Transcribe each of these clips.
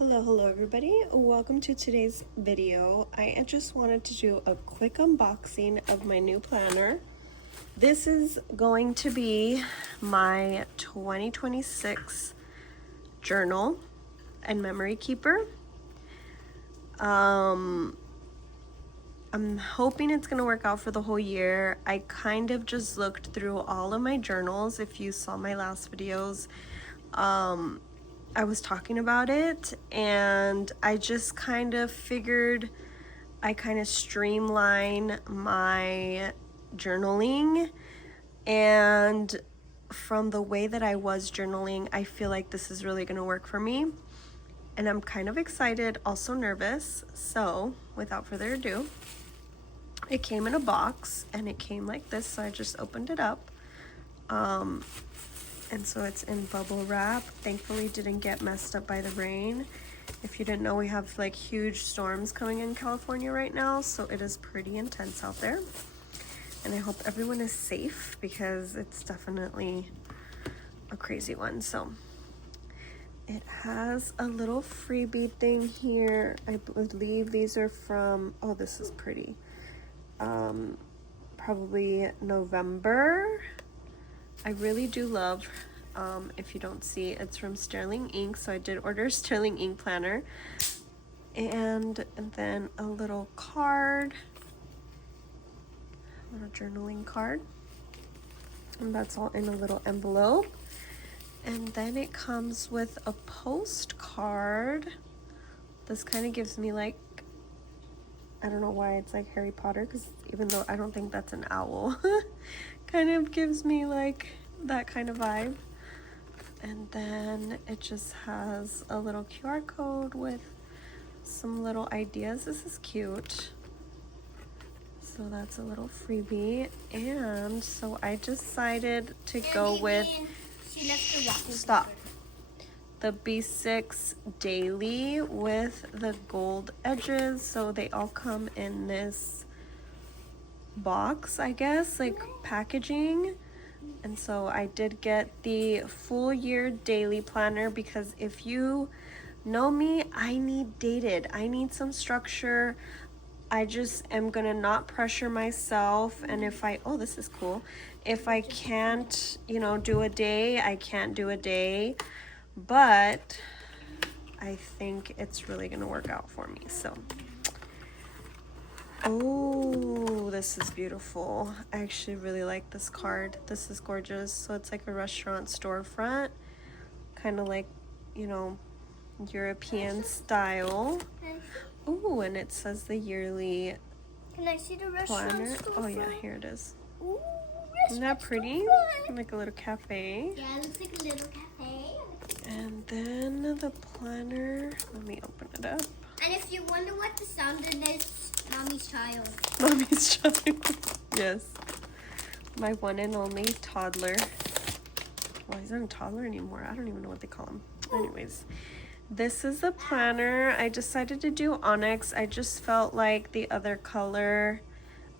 Hello everybody. Welcome to today's video. I just wanted to do a quick unboxing of my new planner. This is going to be my 2026 journal and memory keeper. I'm hoping it's gonna work out for the whole year. I kind of just looked through all of my journals. If you saw my last videos, I was talking about it, and I just kind of figured I kind of streamline my journaling, and from the way that I was journaling, I feel like this is really going to work for me, and I'm kind of excited, also nervous. So without further ado, it came in a box and it came like this, so I just opened it up. And so it's in bubble wrap. Thankfully didn't get messed up by the rain. If you didn't know, we have like huge storms coming in California right now, so it is pretty intense out there. And I hope everyone is safe because it's definitely a crazy one. So it has a little freebie thing here. I believe these are from, oh, this is pretty. Probably November. I really do love, if you don't see, it's from Sterling Ink, so I did order a Sterling Ink planner, and then a little card, a little journaling card, and that's all in a little envelope. And then it comes with a postcard. This kind of gives me like, I don't know why it's like Harry Potter, because even though I don't think that's an owl, kind of gives me like that kind of vibe. And then it just has a little QR code with some little ideas. This is cute. So that's a little freebie. And so I decided to go with, stop, the B6 Daily with the gold edges. So they all come in this box, I guess, like packaging. And so I did get the full year daily planner because if you know me, I need dated. I need some structure. I just am gonna not pressure myself. And if I, oh, this is cool. If I can't, do a day, I can't do a day. But I think it's really gonna work out for me. So, oh, this is beautiful. I actually really like this card. This is gorgeous. So it's like a restaurant storefront, kind of like, European style. Ooh, and it says the yearly Can I see the restaurant planner. storefront? Oh yeah, here it is. Ooh, Isn't that pretty? storefront. Like a little cafe. Yeah, it looks like a little cafe. And then the planner. Let me open it up. And if you wonder what the sound is, Mommy's child. Mommy's child. Yes. My one and only toddler. Well, he's not a toddler anymore. I don't even know what they call him. Anyways, this is the planner. I decided to do onyx. I just felt like the other color,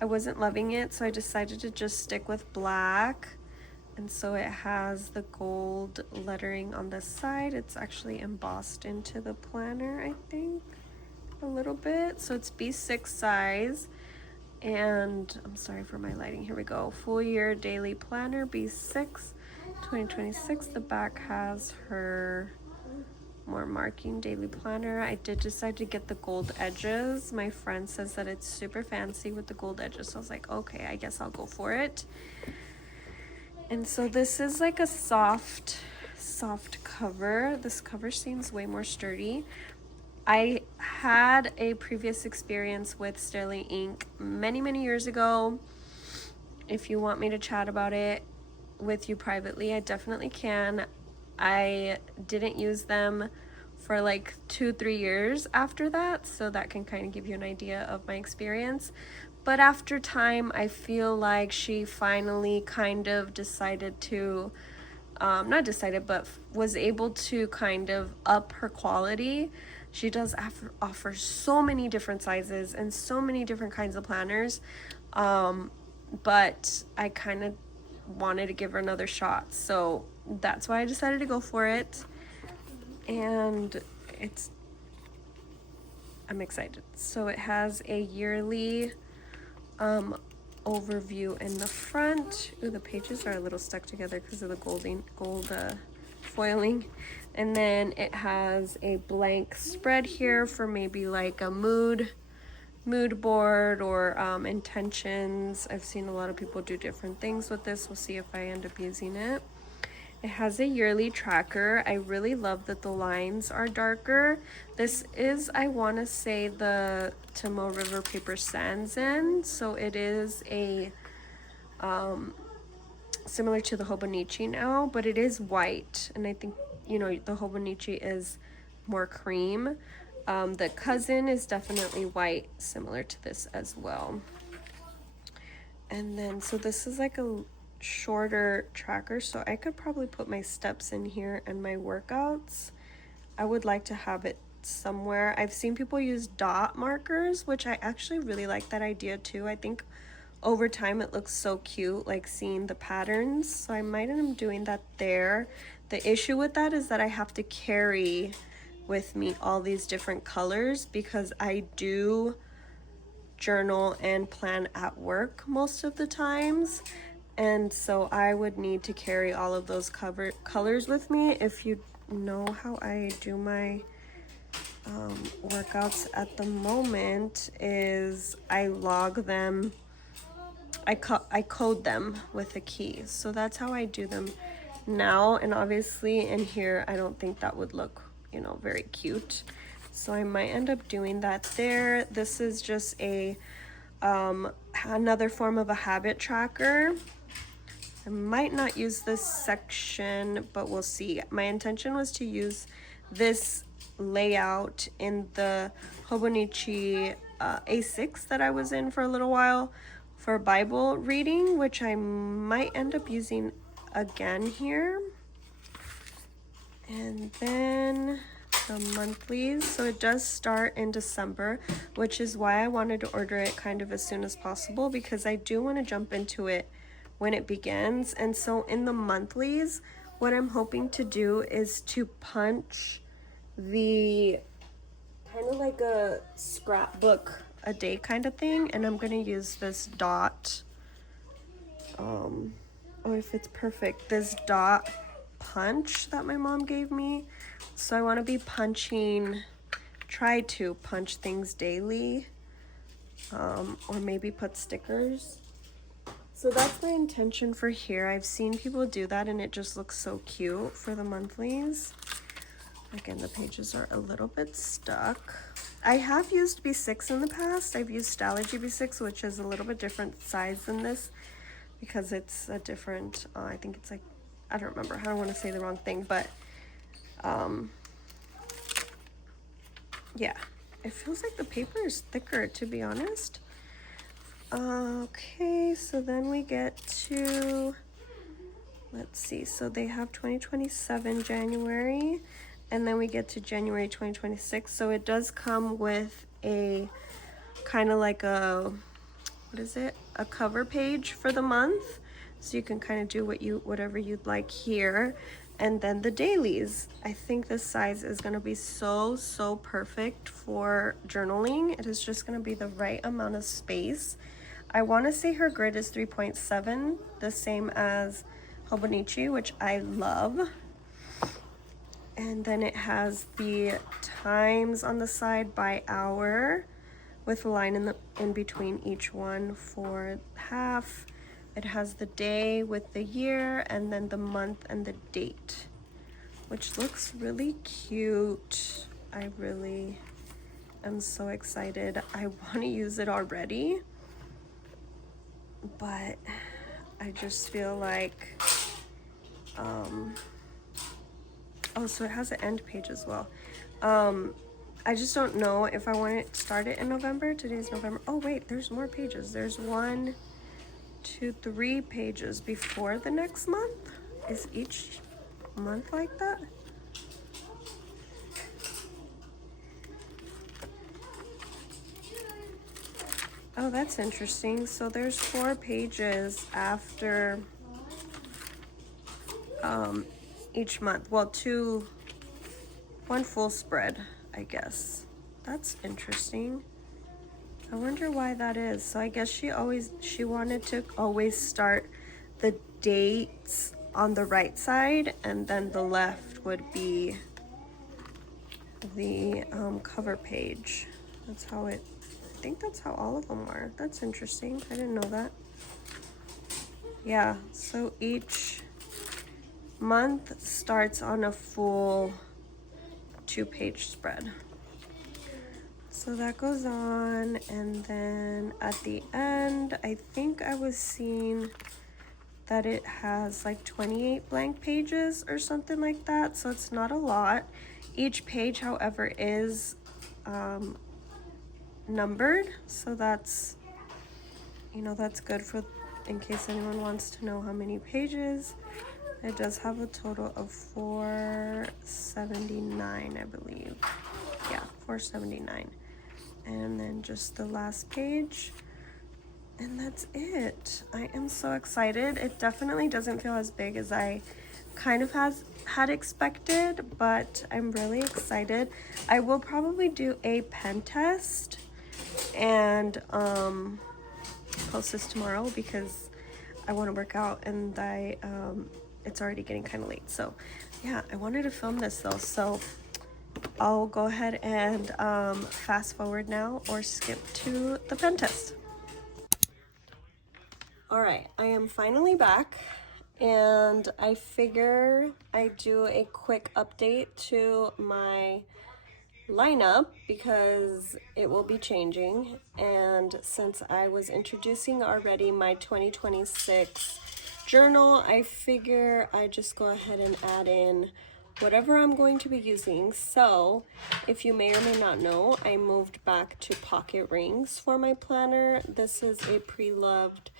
I wasn't loving it, so I decided to just stick with black. And so it has the gold lettering on the side. It's actually embossed into the planner, I think, a little bit. So it's B6 size. And I'm sorry for my lighting. Here we go. Full year daily planner, B6, 2026. The back has her more marking daily planner. I did decide to get the gold edges. My friend says that it's super fancy with the gold edges. So I was like, okay, I guess I'll go for it. And so this is like a soft cover. This cover seems way more sturdy. I had a previous experience with Sterling Ink many years ago. If you want me to chat about it with you privately, I definitely can. I didn't use them for like 2-3 years after that, so that can kind of give you an idea of my experience. But after time, I feel like she finally kind of decided to, not decided, but was able to kind of up her quality. She does offer so many different sizes and so many different kinds of planners, but I kind of wanted to give her another shot. So that's why I decided to go for it. And it's I'm excited. So it has a yearly overview in the front. Ooh, the pages are a little stuck together because of the gold foiling. And then it has a blank spread here for maybe like a mood board or intentions. I've seen a lot of people do different things with this. We'll see if I end up using it. It has a yearly tracker. I really love that the lines are darker. This is, I want to say, the Tomoe River Paper Sans end. So it is a similar to the Hobonichi now, but it is white. And I think, you know, the Hobonichi is more cream. The cousin is definitely white, similar to this as well. And then, so this is like a shorter tracker, so I could probably put my steps in here and my workouts. I would like to have it somewhere. I've seen people use dot markers, which I actually really like that idea too. I think over time it looks so cute, like seeing the patterns, so I might end up doing that there. The issue with that is that I have to carry with me all these different colors because I do journal and plan at work most of the times, and so I would need to carry all of those colors with me. If you know how I do my workouts at the moment, is I log them, I code them with a key, so that's how I do them now. And obviously in here I don't think that would look, you know, very cute, so I might end up doing that there. This is just a another form of a habit tracker. I might not use this section, but we'll see. My intention was to use this layout in the Hobonichi A6 that I was in for a little while for Bible reading, which I might end up using again here. And then the monthlies. So it does start in December, which is why I wanted to order it kind of as soon as possible, because I do want to jump into it when it begins. And so in the monthlies, what I'm hoping to do is to punch the kind of like a scrapbook a day kind of thing, and I'm gonna use this dot oh, if it's perfect, this dot punch that my mom gave me. So I want to be try to punch things daily, or maybe put stickers. So that's my intention for here. I've seen people do that and it just looks so cute for the monthlies. Again, the pages are a little bit stuck. I have used B6 in the past. I've used Stalogy B6, which is a little bit different size than this because it's a different, I think it's like, I don't remember, I don't want to say the wrong thing, but yeah, it feels like the paper is thicker, to be honest. Okay, so then we get to, let's see, so they have 2027 January, and then we get to January 2026. So it does come with a kind of like a, what is it, a cover page for the month, so you can kind of do whatever you'd like here. And then the dailies. I think this size is going to be so perfect for journaling. It is just going to be the right amount of space. I want to say her grid is 3.7, the same as Hobonichi, which I love. And then it has the times on the side by hour, with a line in between each one for half. It has the day with the year, and then the month and the date, which looks really cute. I really am so excited. I want to use it already, but I just feel like, oh, so it has an end page as well. I just don't know if I want to start it in November. Today's November. Oh wait, there's more pages. There's 1, 2, 3 pages before the next month. Is each month like that? Oh, that's interesting. So there's 4 pages after each month. Well, 1 full spread, I guess. That's interesting. I wonder why that is. So I guess she wanted to always start the dates on the right side, and then the left would be the cover page. That's how it, I think that's how all of them are. That's interesting. I didn't know that. Yeah, so each month starts on a full 2-page spread. So that goes on, and then at the end, I think I was seeing that it has like 28 blank pages or something like that, so it's not a lot. Each page, however, is numbered, so that's, you know, that's good for in case anyone wants to know how many pages. It does have a total of 479, I believe. Yeah, 479. And then just the last page, and that's it. I am so excited. It definitely doesn't feel as big as I kind of had expected, but I'm really excited. I will probably do a pen test and post this tomorrow because I want to work out, and it's already getting kind of late. So yeah, I wanted to film this though, so I'll go ahead and fast forward now or skip to the pen test. All right, I am finally back, and I figure I do a quick update to my lineup because it will be changing. And since I was introducing already my 2026 journal, I figure I just go ahead and add in whatever I'm going to be using. So if you may or may not know, I moved back to pocket rings for my planner. This is a pre-loved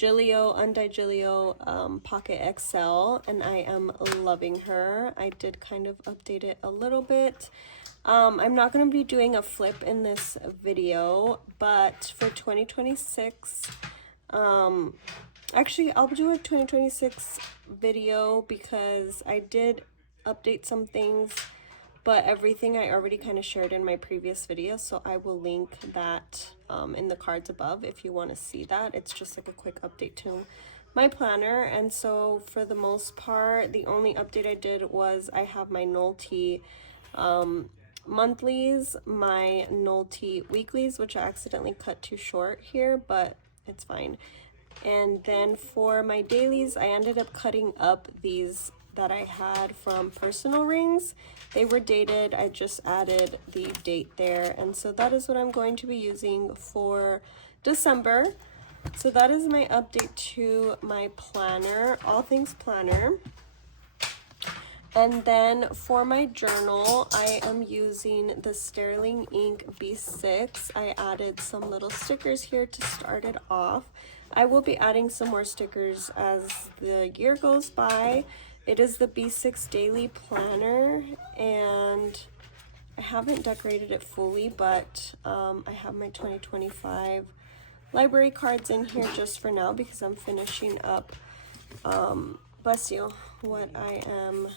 Undyed Gillio Pocket XL, and I am loving her. I did kind of update it a little bit. I'm not going to be doing a flip in this video, but for 2026, actually I'll do a 2026 video because I did update some things, but everything I already kind of shared in my previous video, so I will link that in the cards above if you want to see that. It's just like a quick update to my planner. And so for the most part, the only update I did was I have my Nolte monthlies, my Nolte weeklies, which I accidentally cut too short here, but it's fine. And then for my dailies, I ended up cutting up these that I had from Personal Rings. They were dated. I just added the date there, and so that is what I'm going to be using for December. So that is my update to my planner, all things planner. And then for my journal, I am using the Sterling Ink B6. I added some little stickers here to start it off. I will be adding some more stickers as the year goes by. It is the B6 Daily Planner, and I haven't decorated it fully, but I have my 2025 library cards in here just for now because I'm finishing up, bless you, what I am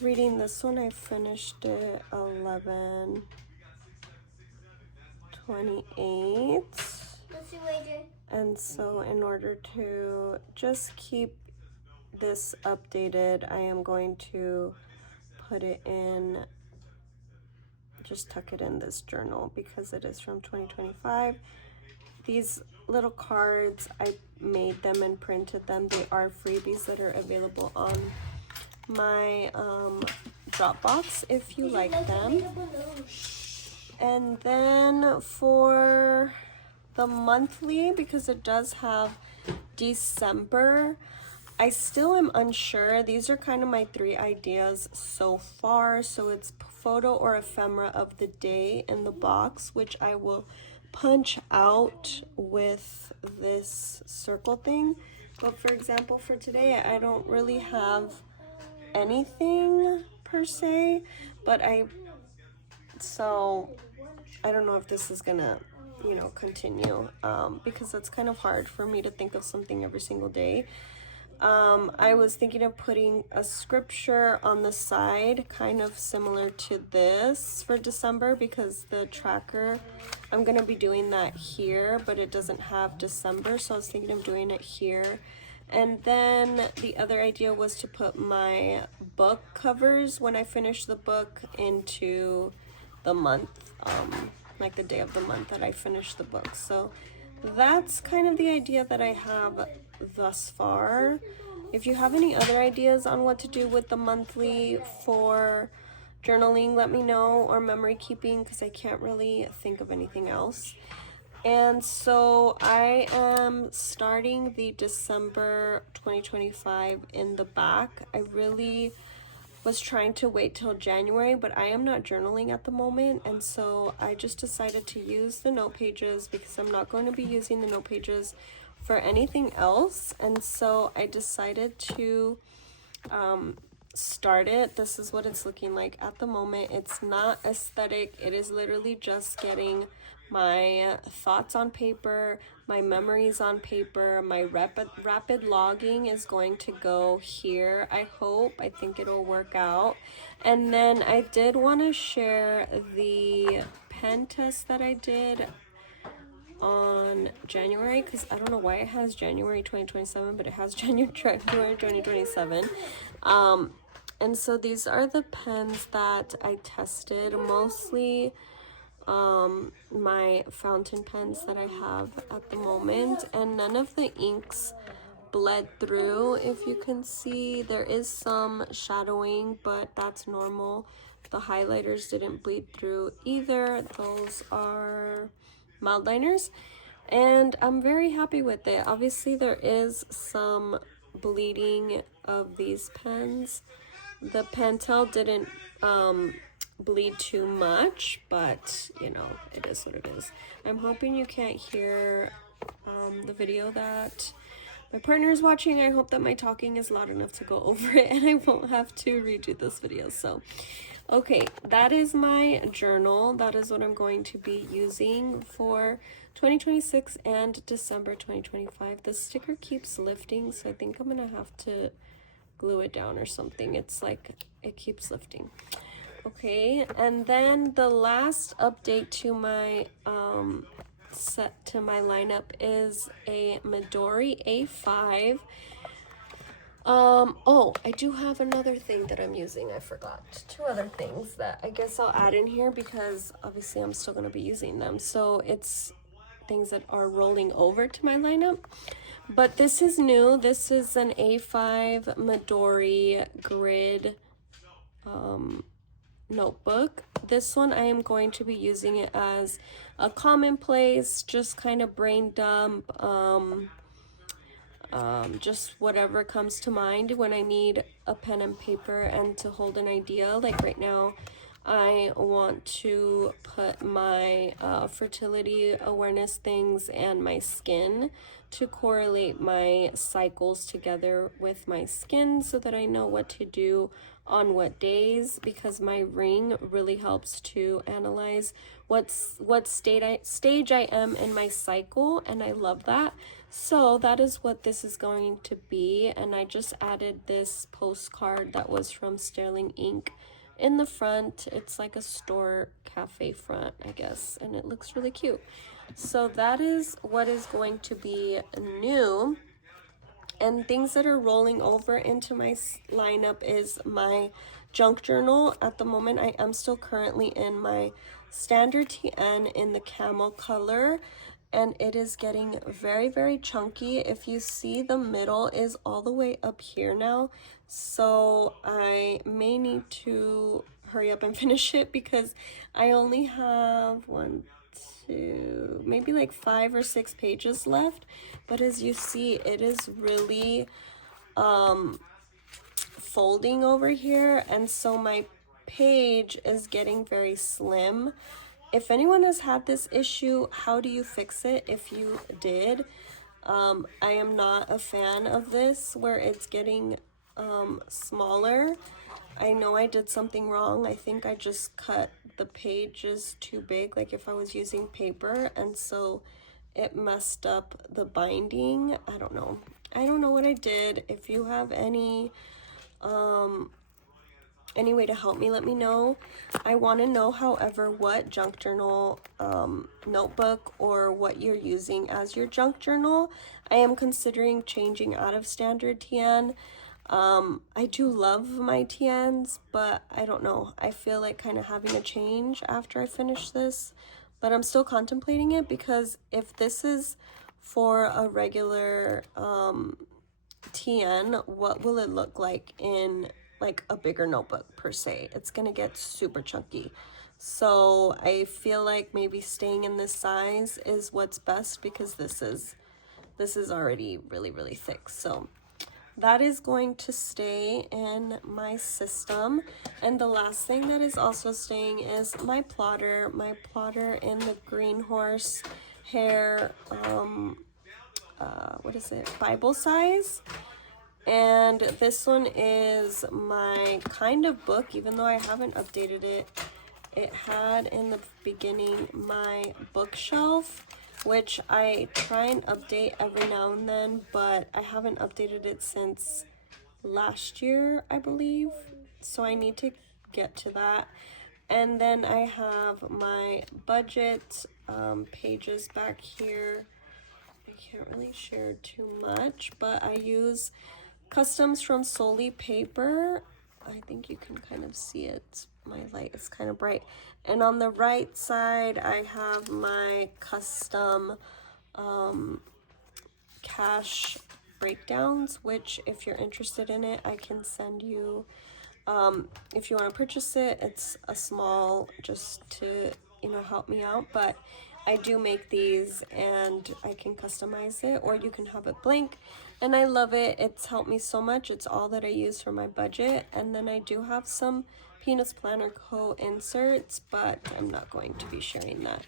reading. This one I finished it 11/28. And so in order to just keep this updated, I am going to put it in, just tuck it in this journal because it is from 2025. These little cards, I made them and printed them. They are freebies that are available on my Dropbox if you like them. And then for the monthly, because it does have December, I still am unsure. These are kind of my 3 ideas so far. So it's photo or ephemera of the day in the box, which I will punch out with this circle thing. But for example, for today, I don't really have anything per se, but so I don't know if this is gonna, you know, continue because it's kind of hard for me to think of something every single day. I was thinking of putting a scripture on the side, kind of similar to this for December, because the tracker, I'm going to be doing that here, but it doesn't have December, so I was thinking of doing it here. And then the other idea was to put my book covers when I finish the book into the month, like the day of the month that I finish the book. So that's kind of the idea that I have thus far. If you have any other ideas on what to do with the monthly for journaling, let me know, or memory keeping, because I can't really think of anything else. And so I am starting the December 2025 in the back. I really was trying to wait till January, but I am not journaling at the moment, and so I just decided to use the note pages because I'm not going to be using the note pages for anything else. And so I decided to start it. This is what it's looking like at the moment. It's not aesthetic. It is literally just getting my thoughts on paper, my memories on paper. My rapid logging is going to go here, I hope. I think it'll work out. And then I did want to share the pen test that I did on January, because I don't know why it has January 2027, but it has January 2027. And so these are the pens that I tested, mostly my fountain pens that I have at the moment, and none of the inks bled through. If you can see, there is some shadowing, but that's normal. The highlighters didn't bleed through either. Those are mild liners, and I'm very happy with it. Obviously there is some bleeding of these pens. The Pentel didn't bleed too much, but you know, it is what it is. I'm hoping you can't hear the video that my partner is watching. I hope that my talking is loud enough to go over it and I won't have to redo this video. So okay, that is my journal. That is what I'm going to be using for 2026 and December 2025. The sticker keeps lifting, so I think I'm gonna have to glue it down or something. It's like it keeps lifting. Okay, and then the last update to my lineup is a Midori A5. Oh, I do have another thing that I'm using. I forgot. Two other things that I guess I'll add in here because obviously I'm still going to be using them. So it's things that are rolling over to my lineup. But this is new. This is an A5 Midori grid notebook. This one I am going to be using it as a commonplace, just kind of brain dump, just whatever comes to mind when I need a pen and paper and to hold an idea. Like right now, I want to put my fertility awareness things and my skin to correlate my cycles together with my skin so that I know what to do on what days, because my ring really helps to analyze what stage I am in my cycle, and I love that. So that is what this is going to be, and I just added this postcard that was from Sterling Ink in the front. It's like a store cafe front, I guess, and it looks really cute. So that is what is going to be new. And things that are rolling over into my lineup is my junk journal. At the moment, I am still currently in my standard TN in the camel color, and it is getting very, very chunky. If you see, the middle is all the way up here now, so I may need to hurry up and finish it because I only have maybe like 5 or 6 pages left. But as you see, it is really folding over here, and so my page is getting very slim. If anyone has had this issue, how do you fix it if you did? I am not a fan of this where it's getting smaller. I know I did something wrong. I think I just cut the pages too big, like if I was using paper, and so it messed up the binding. I don't know. I don't know what I did. If you have any way to help me, let me know. I want to know, however, what junk journal notebook or what you're using as your junk journal. I am considering changing out of standard TN. I do love my TNs, but I don't know. I feel like kind of having a change after I finish this, but I'm still contemplating it, because if this is for a regular TN, what will it look like in like a bigger notebook per se? It's gonna get super chunky. So I feel like maybe staying in this size is what's best, because this is already really, really thick. So that is going to stay in my system. And the last thing that is also staying is my plotter in the green horse hair, what is it, Bible size. And this one is my kind of book, even though I haven't updated it. It had in the beginning my bookshelf, which I try and update every now and then, but I haven't updated it since last year, I believe. So I need to get to that. And then I have my budget pages back here. I can't really share too much, but I use customs from Solely Paper. I think you can kind of see it. My light is kind of bright. And on the right side, I have my custom cash breakdowns, which if you're interested in it, I can send you. If you want to purchase it, it's a small, just to, you know, help me out, but I do make these and I can customize it, or you can have it blank, and I love it. It's helped me so much. It's all that I use for my budget. And then I do have some Peanuts Planner Co. inserts, but I'm not going to be sharing that.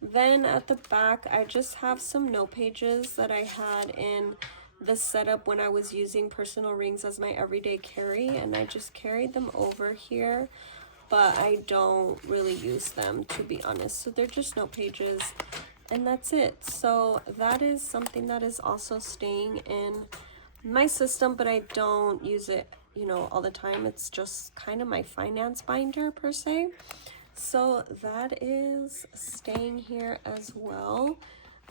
Then at the back, I just have some note pages that I had in the setup when I was using personal rings as my everyday carry, and I just carried them over here, but I don't really use them, to be honest. So they're just note pages, and that's it. So that is something that is also staying in my system, but I don't use it, you know, all the time. It's just kind of my finance binder per se. So that is staying here as well.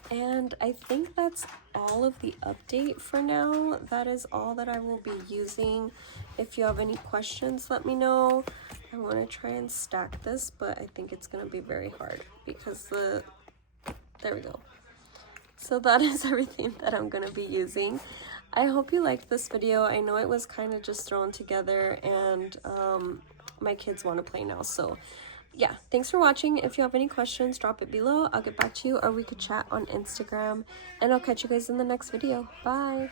And I think that's all of the update for now. That is all that I will be using. If you have any questions, let me know. I want to try and stack this, but I think it's going to be very hard because there we go. So that is everything that I'm going to be using. I hope you liked this video. I know it was kind of just thrown together, and my kids want to play now. So yeah, thanks for watching. If you have any questions, drop it below. I'll get back to you, or we could chat on Instagram, and I'll catch you guys in the next video. Bye.